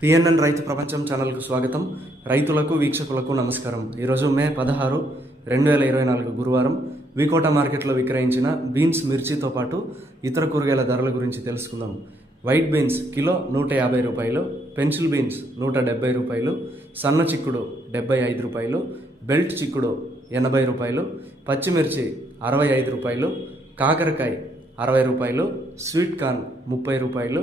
PNN రైతు ప్రపంచం ఛానల్కు స్వాగతం. రైతులకు వీక్షకులకు నమస్కారం. ఈరోజు మే పదహారు రెండు వేల ఇరవై నాలుగు గురువారం వికోట మార్కెట్లో విక్రయించిన బీన్స్ మిర్చితో పాటు ఇతర కూరగాయల ధరల గురించి తెలుసుకుందాం. వైట్ బీన్స్ కిలో నూట యాభై రూపాయలు పెన్సిల్ బీన్స్ నూట డెబ్బై రూపాయలు సన్న చిక్కుడు డెబ్బై ఐదు రూపాయలు బెల్ట్ చిక్కుడు ఎనభై రూపాయలు పచ్చిమిర్చి అరవై ఐదు రూపాయలు కాకరకాయ అరవై రూపాయలు స్వీట్ కార్న్ ముప్పై రూపాయలు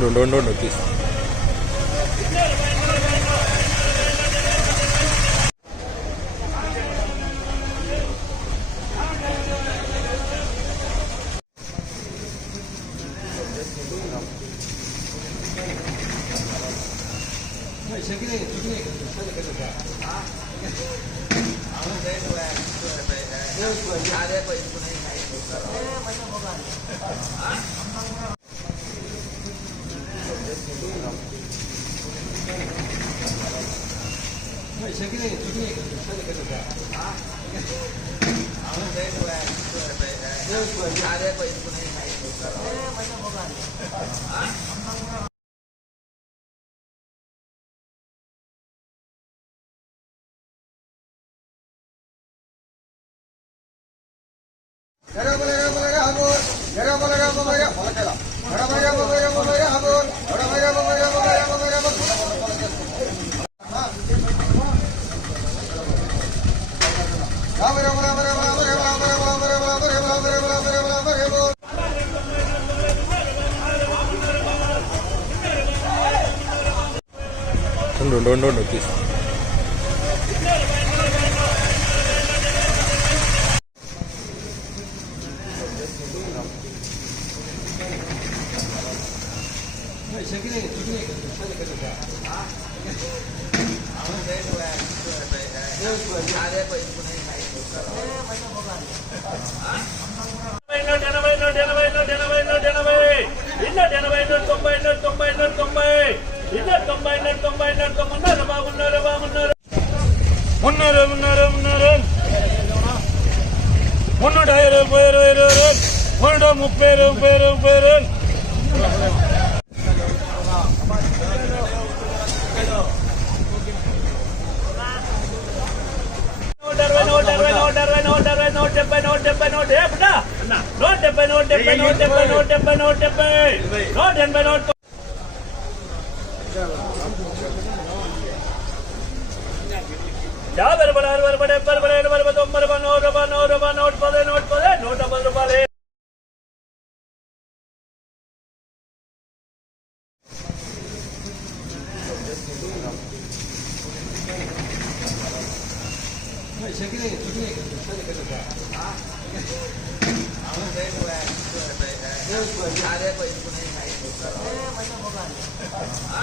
don't, don't, don't, don't, don't, please. Hãy subscribe cho kênh Ghiền Mì Gõ Để không bỏ lỡ những video hấp dẫn Gara gara gara gara hamur. Gara gara gara gara. Mana kala? Gara gara gara. ఉండు ఉండు ఉండు ఉండు తీసు నూట ఎనభై నూట ఎనభై నూట ఎనభై నూట ఎనభై ఎనభై నూట తొంభై నూట முன்னூற்றி இருபது முப்பது இருபது இருபது முன்னூற்றி முப்பது இருபது முப்பது இருபது முப்பது இருபது யாவர் படார் பரபட பரபட பரபட आ